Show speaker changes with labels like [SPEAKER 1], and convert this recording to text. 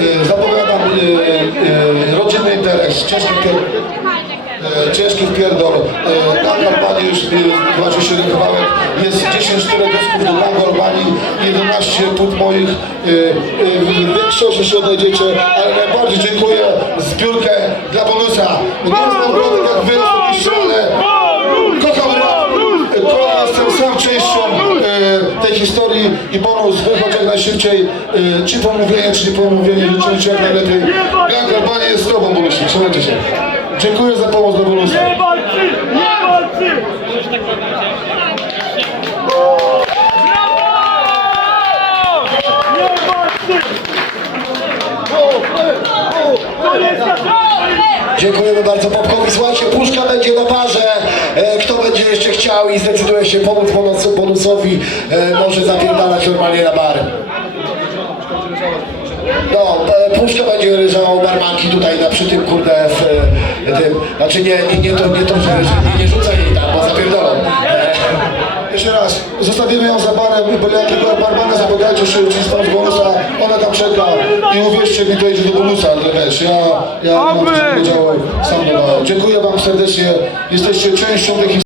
[SPEAKER 1] e, zapowiadam e, e, rodzinny interes, ciężki ciężki wpierdol. Gang Albanii już zobaczy się kawałek, jest 10 teledysków do Gangu Albanii, 11 płyt moich, e, e, w większości się odnajdziecie, ale najbardziej dziękuję zbiórkę dla bonusa. Nie znam jak wy osobiście, ale kocham rap, Kola jestem sam częścią e, tej historii i bonus wychodź jak najszybciej, e, czy pomówienie, czy nie pomówienie, Ci jak najlepiej. Gang Albania jest z Tobą, bonusik, trzymajcie się. Dziękuję za pomoc dla bonusa.
[SPEAKER 2] Nie walczy! Nie walczy! Brawo! Nie walczy! To jest za
[SPEAKER 3] Dziękujemy bardzo Popkowi. Słuchajcie, puszka będzie na barze. E, Kto będzie jeszcze chciał i zdecyduje się pomóc bonus- bonusowi, e, może zapierdalać normalnie na bar. No, e, puszka będzie leżała u barmanki tutaj na przy tym kurde w tym. Znaczy nie, nie, nie to, nie to, że, nie, nie rzucaj jej tam, bo zapierdolą.
[SPEAKER 1] Jeszcze raz, zostawimy ją za barem, bo jakiego barbana zapytajcie się, czy z bonusa, ona tam czeka i uwierzcie mi, to idzie do bonusa, ale wiesz, ja, ja nie mam co powiedział, sam nie. Dziękuję Wam serdecznie, jesteście częścią tej historii.